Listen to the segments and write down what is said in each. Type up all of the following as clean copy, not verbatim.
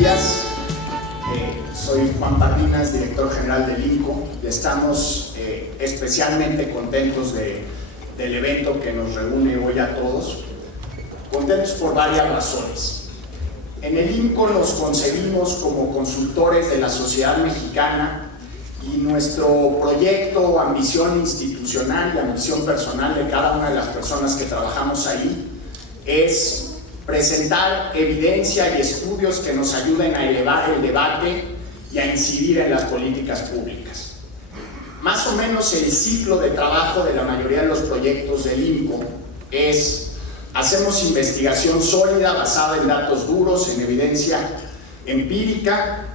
días. Soy Juan Pardinas, director general del INCO, y estamos especialmente contentos del evento que nos reúne hoy a todos. Contentos por varias razones. En el INCO nos concebimos como consultores de la sociedad mexicana y nuestro proyecto o ambición institucional y ambición personal de cada una de las personas que trabajamos ahí es presentar evidencia y estudios que nos ayuden a elevar el debate y a incidir en las políticas públicas. Más o menos el ciclo de trabajo de la mayoría de los proyectos del INCO es: hacemos investigación sólida basada en datos duros, en evidencia empírica,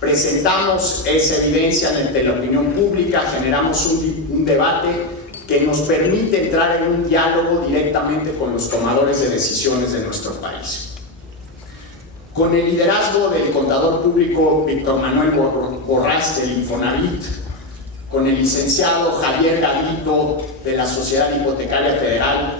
presentamos esa evidencia ante la opinión pública, generamos un debate que nos permite entrar en un diálogo directamente con los tomadores de decisiones de nuestro país. Con el liderazgo del contador público Víctor Manuel Borrás del Infonavit, con el licenciado Javier Gavito de la Sociedad Hipotecaria Federal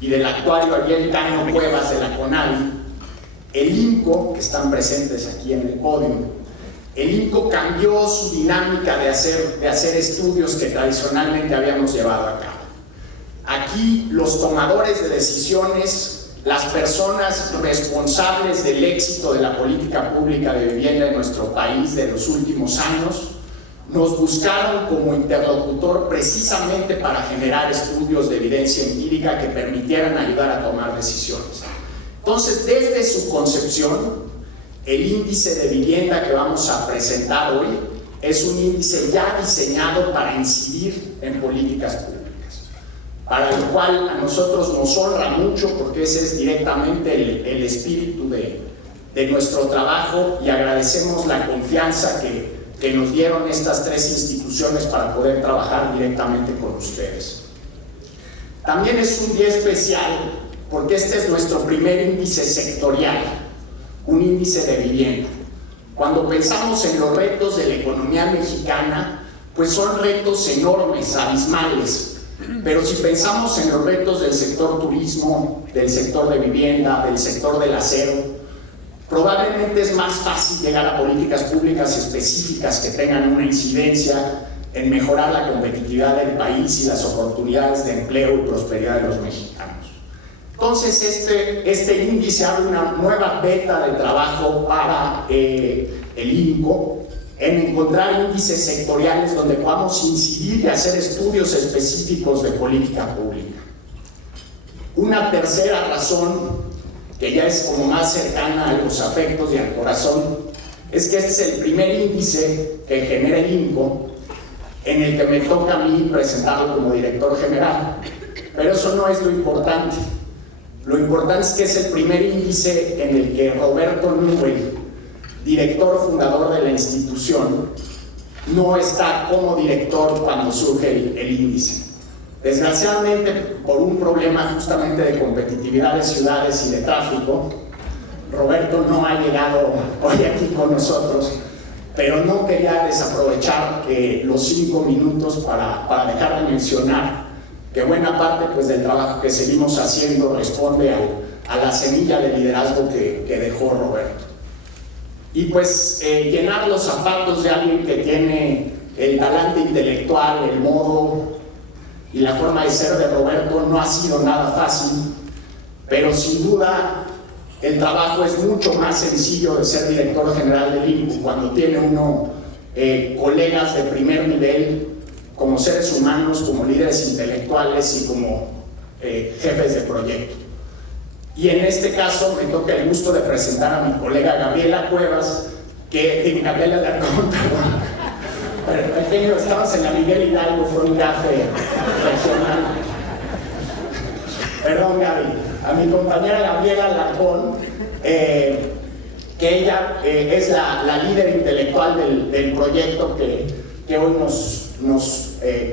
y del actuario Ariel Cano Cuevas de la CONAVI, el INCO, que están presentes aquí en el podio, el INCO cambió su dinámica de hacer estudios que tradicionalmente habíamos llevado a cabo. Aquí los tomadores de decisiones, las personas responsables del éxito de la política pública de vivienda en nuestro país de los últimos años, nos buscaron como interlocutor precisamente para generar estudios de evidencia empírica que permitieran ayudar a tomar decisiones. Entonces, desde su concepción, el índice de vivienda que vamos a presentar hoy es un índice ya diseñado para incidir en políticas públicas, para lo cual a nosotros nos honra mucho, porque ese es directamente el espíritu de nuestro trabajo, y agradecemos la confianza que nos dieron estas tres instituciones para poder trabajar directamente con ustedes. También es un día especial porque este es nuestro primer índice sectorial, un índice de vivienda. Cuando pensamos en los retos de la economía mexicana, pues son retos enormes, abismales, pero si pensamos en los retos del sector turismo, del sector de vivienda, del sector del acero, probablemente es más fácil llegar a políticas públicas específicas que tengan una incidencia en mejorar la competitividad del país y las oportunidades de empleo y prosperidad de los mexicanos. Entonces, este índice abre una nueva beta de trabajo para el INCO en encontrar índices sectoriales donde podamos incidir y hacer estudios específicos de política pública. Una tercera razón, que ya es como más cercana a los afectos y al corazón, es que este es el primer índice que genera el INCO en el que me toca a mí presentarlo como director general. Pero eso no es lo importante. Lo importante es que es el primer índice en el que Roberto Newell, director fundador de la institución, no está como director cuando surge el índice. Desgraciadamente, por un problema justamente de competitividad de ciudades y de tráfico, Roberto no ha llegado hoy aquí con nosotros, pero no quería desaprovechar los 5 minutos para dejar de mencionar que buena parte pues, del trabajo que seguimos haciendo responde a la semilla de liderazgo que dejó Roberto. Y pues llenar los zapatos de alguien que tiene el talante intelectual, el modo y la forma de ser de Roberto no ha sido nada fácil, pero sin duda el trabajo es mucho más sencillo de ser director general del INCO cuando tiene uno colegas de primer nivel, como seres humanos, como líderes intelectuales y como jefes de proyecto. Y en este caso me toca el gusto de presentar a mi colega Gabriela Cuevas, Gabriela Alarcón, perdón. Estamos en la Miguel Hidalgo, fue un café regional. Perdón, Gaby. A mi compañera Gabriela Alarcón, que ella es la líder intelectual del proyecto que hoy nos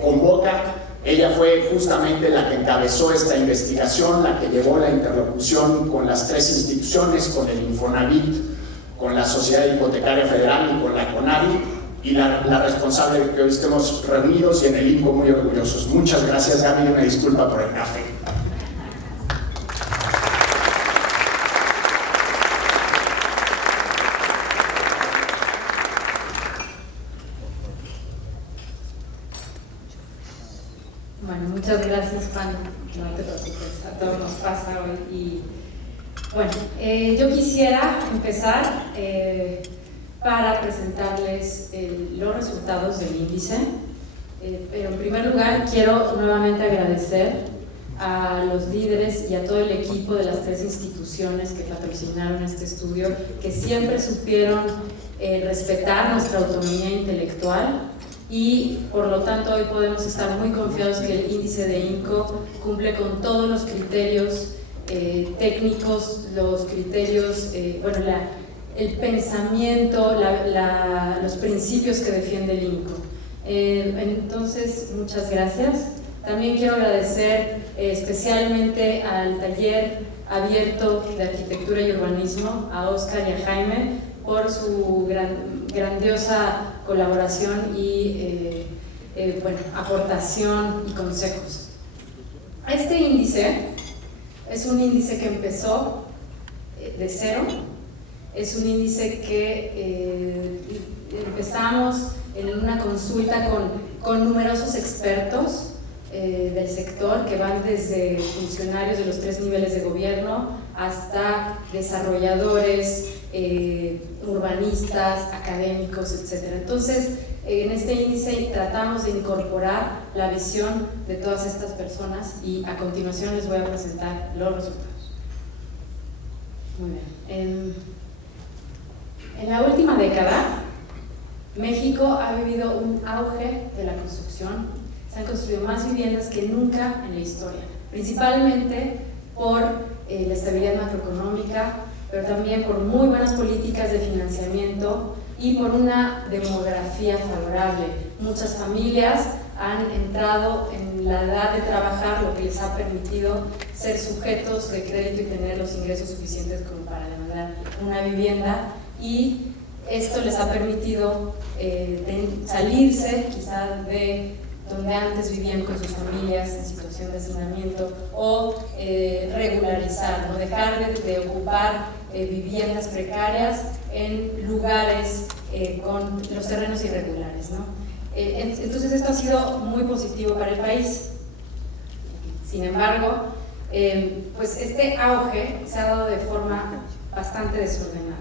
convoca. Ella fue justamente la que encabezó esta investigación, la que llevó la interlocución con las tres instituciones, con el Infonavit, con la Sociedad Hipotecaria Federal y con la CONAVI, y la responsable de que hoy estemos reunidos y en el INCO muy orgullosos. Muchas gracias, Gaby, y una disculpa por el café. Muchas gracias, Juan. No te preocupes, a todos nos pasa hoy. Y bueno, yo quisiera empezar para presentarles los resultados del índice. Pero en primer lugar quiero nuevamente agradecer a los líderes y a todo el equipo de las 3 instituciones que patrocinaron este estudio, que siempre supieron respetar nuestra autonomía intelectual, y por lo tanto hoy podemos estar muy confiados que el índice de INCO cumple con todos los criterios técnicos, los criterios, el pensamiento, los principios que defiende el INCO. Entonces, muchas gracias. También quiero agradecer especialmente al taller abierto de arquitectura y urbanismo, a Oscar y a Jaime, por su grandiosa colaboración y aportación y consejos. Este índice es un índice que empezó de cero, es un índice que empezamos en una consulta con numerosos expertos del sector, que van desde funcionarios de los 3 niveles de gobierno hasta desarrolladores, urbanistas, académicos, etc. Entonces, en este índice tratamos de incorporar la visión de todas estas personas, y a continuación les voy a presentar los resultados. Muy bien. En la última década, México ha vivido un auge de la construcción. Se han construido más viviendas que nunca en la historia, principalmente por la estabilidad macroeconómica, pero también por muy buenas políticas de financiamiento y por una demografía favorable. Muchas familias han entrado en la edad de trabajar, lo que les ha permitido ser sujetos de crédito y tener los ingresos suficientes como para demandar una vivienda, y esto les ha permitido salirse quizá de donde antes vivían con sus familias en situación de hacinamiento, o regularizar, ¿no? Dejar de ocupar viviendas precarias en lugares con los terrenos irregulares, ¿no? Entonces esto ha sido muy positivo para el país. Sin embargo, pues este auge se ha dado de forma bastante desordenada.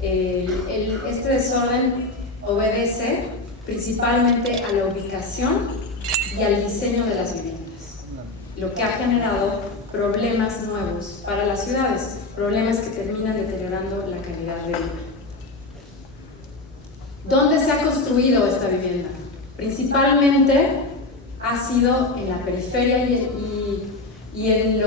Este desorden obedece principalmente a la ubicación y al diseño de las viviendas, lo que ha generado problemas nuevos para las ciudades, problemas que terminan deteriorando la calidad de vida. ¿Dónde se ha construido esta vivienda? Principalmente ha sido en la periferia y en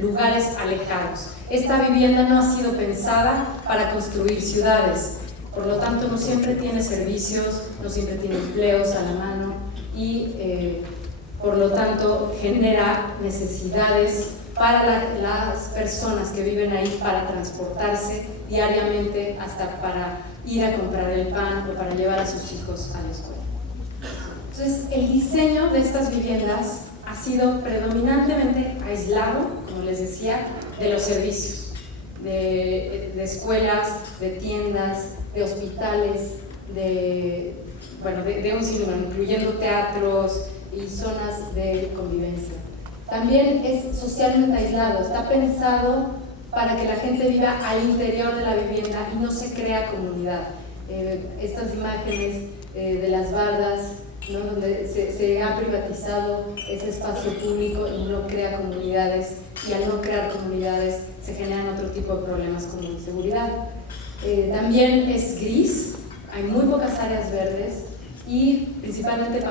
lugares alejados. Esta vivienda no ha sido pensada para construir ciudades, por lo tanto no siempre tiene servicios, no siempre tiene empleos a la mano, y por lo tanto genera necesidades para las personas que viven ahí, para transportarse diariamente, hasta para ir a comprar el pan o para llevar a sus hijos a la escuela. Entonces, el diseño de estas viviendas ha sido predominantemente aislado, como les decía, de los servicios, de escuelas, de tiendas, de hospitales, de un sinnúmero, incluyendo teatros y zonas de convivencia. También es socialmente aislado, está pensado para que la gente viva al interior de la vivienda y no se crea comunidad. Estas imágenes de las bardas, ¿no?, donde se ha privatizado ese espacio público y no crea comunidades, y al no crear comunidades se generan otro tipo de problemas como inseguridad. También es gris, hay muy pocas áreas verdes y principalmente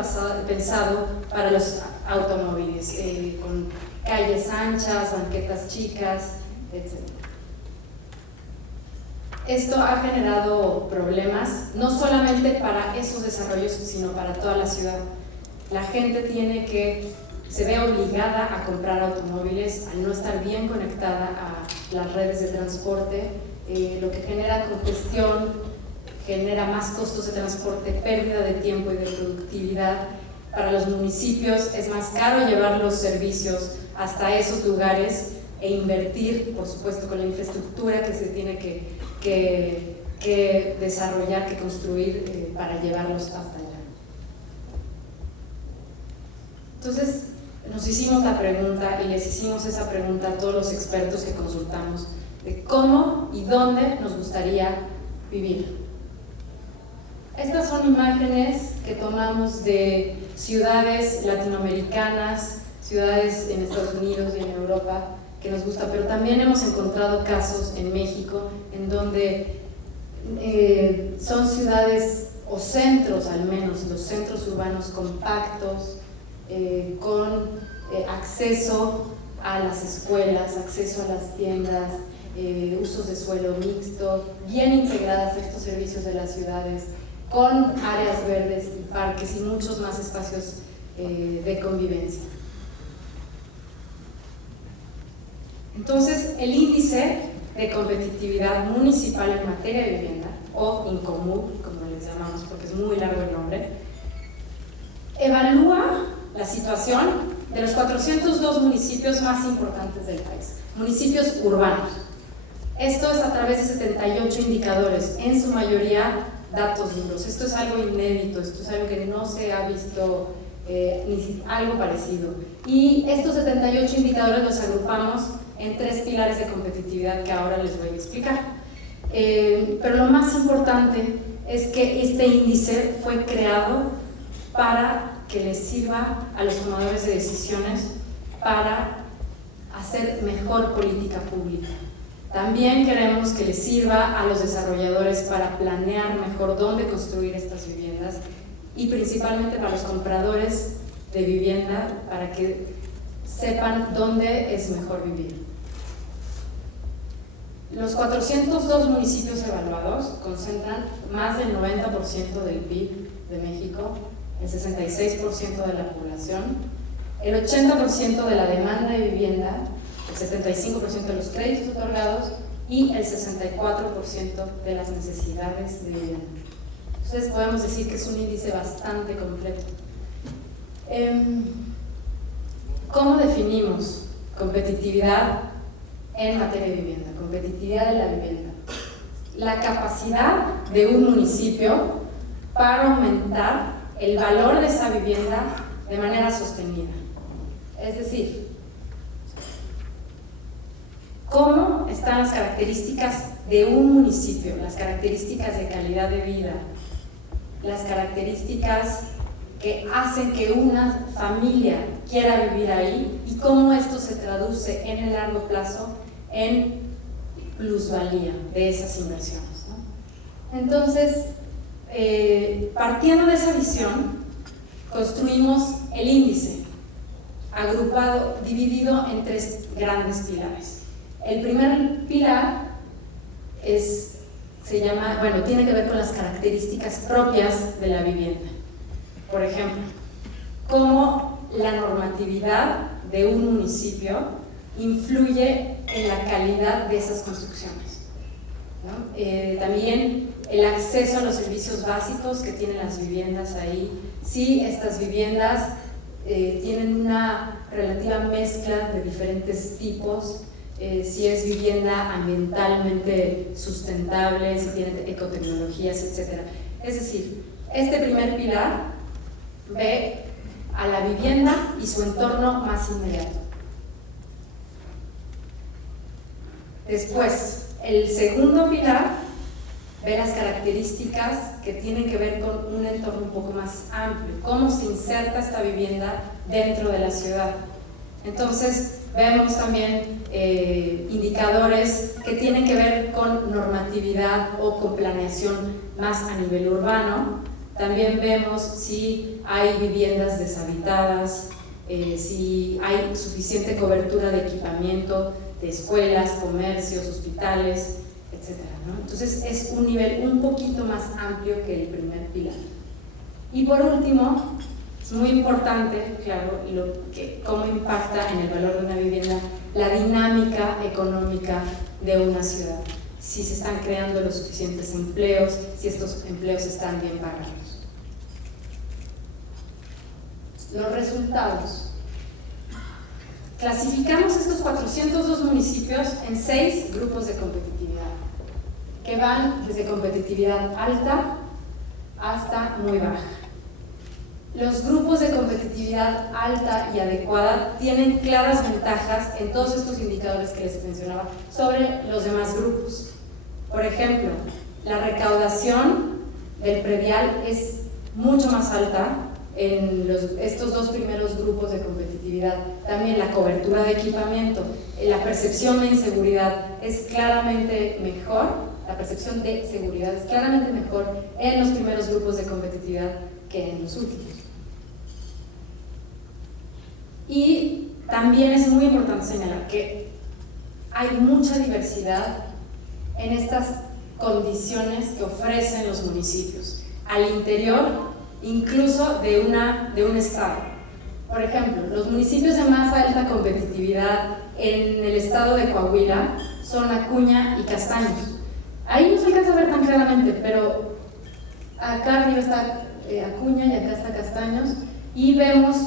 pensado para los automóviles, con calles anchas, banquetas chicas, etc. Esto ha generado problemas no solamente para esos desarrollos, sino para toda la ciudad. La gente se ve obligada a comprar automóviles al no estar bien conectada a las redes de transporte, lo que genera congestión, genera más costos de transporte, pérdida de tiempo y de productividad. Para los municipios es más caro llevar los servicios hasta esos lugares e invertir, por supuesto, con la infraestructura que se tiene que desarrollar, que construir para llevarlos hasta allá. Entonces, nos hicimos la pregunta y les hicimos esa pregunta a todos los expertos que consultamos de cómo y dónde nos gustaría vivir. Estas son imágenes que tomamos de ciudades latinoamericanas, ciudades en Estados Unidos y en Europa que nos gusta, pero también hemos encontrado casos en México en donde son ciudades o centros, al menos los centros urbanos compactos, con acceso a las escuelas, acceso a las tiendas, usos de suelo mixto, bien integradas a estos servicios de las ciudades, con áreas verdes y parques y muchos más espacios de convivencia. Entonces, el índice de competitividad municipal en materia de vivienda, o INCOMUV, como les llamamos porque es muy largo el nombre, evalúa la situación de los 402 municipios más importantes del país, municipios urbanos. Esto es a través de 78 indicadores, en su mayoría datos duros. Esto es algo inédito, esto es algo que no se ha visto ni algo parecido. Y estos 78 indicadores los agrupamos en 3 pilares de competitividad que ahora les voy a explicar. Pero lo más importante es que este índice fue creado para que les sirva a los tomadores de decisiones para hacer mejor política pública. También queremos que les sirva a los desarrolladores para planear mejor dónde construir estas viviendas y principalmente para los compradores de vivienda para que sepan dónde es mejor vivir. Los 402 municipios evaluados concentran más del 90% del PIB de México, el 66% de la población, el 80% de la demanda de vivienda, el 75% de los créditos otorgados y el 64% de las necesidades de vivienda. Entonces podemos decir que es un índice bastante completo. ¿Cómo definimos competitividad en materia de vivienda? Competitividad de la vivienda. La capacidad de un municipio para aumentar el valor de esa vivienda de manera sostenida. Es decir, cómo están las características de un municipio, las características de calidad de vida, las características que hacen que una familia quiera vivir ahí y cómo esto se traduce en el largo plazo en plusvalía de esas inversiones, ¿no? Entonces, partiendo de esa visión, construimos el índice, agrupado, dividido en 3 grandes pilares. El primer pilar tiene que ver con las características propias de la vivienda. Por ejemplo, cómo la normatividad de un municipio influye en la calidad de esas construcciones, ¿no? También el acceso a los servicios básicos que tienen las viviendas ahí, si estas viviendas tienen una relativa mezcla de diferentes tipos, si es vivienda ambientalmente sustentable, si tiene ecotecnologías, etc. Es decir, este primer pilar ve a la vivienda y su entorno más inmediato. Después, el segundo pilar ve las características que tienen que ver con un entorno un poco más amplio, cómo se inserta esta vivienda dentro de la ciudad. Entonces, vemos también indicadores que tienen que ver con normatividad o con planeación más a nivel urbano. También vemos si hay viviendas deshabitadas, si hay suficiente cobertura de equipamiento de escuelas, comercios, hospitales, etc., ¿no? Entonces es un nivel un poquito más amplio que el primer pilar. Y por último, es muy importante, claro, cómo impacta en el valor de una vivienda la dinámica económica de una ciudad. Si se están creando los suficientes empleos, si estos empleos están bien pagados. Los resultados. Clasificamos estos 402 municipios en 6 grupos de competitividad, que van desde competitividad alta hasta muy baja. los grupos de competitividad alta y adecuada tienen claras ventajas en todos estos indicadores que les mencionaba sobre los demás grupos. Por ejemplo, la recaudación del predial es mucho más alta en estos dos primeros grupos de competitividad. También la cobertura de equipamiento, la percepción de inseguridad es claramente mejor, la percepción de seguridad es claramente mejor en los primeros grupos de competitividad que en los últimos. Y también es muy importante señalar que hay mucha diversidad en estas condiciones que ofrecen los municipios, al interior incluso de un estado. Por ejemplo, los municipios de más alta competitividad en el estado de Coahuila son Acuña y Castaños. Ahí no se alcanza a ver tan claramente, pero acá arriba está Acuña y acá está Castaños, y vemos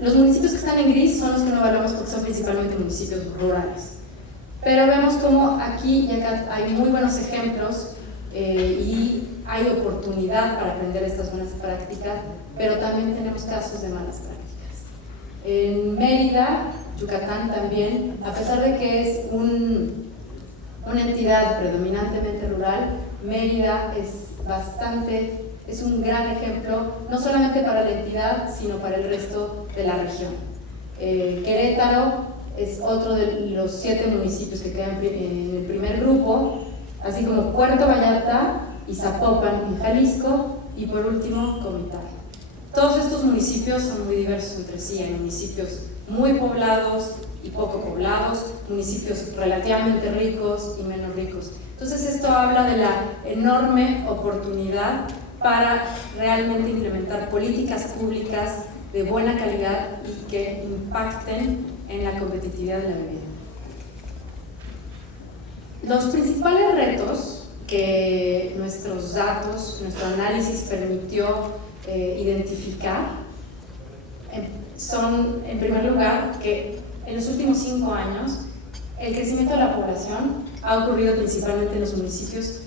los municipios que están en gris son los que no evaluamos porque son principalmente municipios rurales. Pero vemos como aquí y acá hay muy buenos ejemplos y hay oportunidad para aprender estas buenas prácticas, pero también tenemos casos de malas prácticas. En Mérida, Yucatán también, a pesar de que es una entidad predominantemente rural, Mérida es un gran ejemplo, no solamente para la entidad, sino para el resto de la región. Querétaro es otro de los 7 municipios que quedan en el primer grupo, así como Puerto Vallarta y Zapopan en Jalisco, y por último Comitán. Todos estos municipios son muy diversos entre sí, hay municipios muy poblados y poco poblados, municipios relativamente ricos y menos ricos. Entonces esto habla de la enorme oportunidad para realmente implementar políticas públicas de buena calidad y que impacten en la competitividad de la vivienda. Los principales retos que nuestros datos, nuestro análisis permitió identificar son, en primer lugar, que en los últimos 5 años el crecimiento de la población ha ocurrido principalmente en los municipios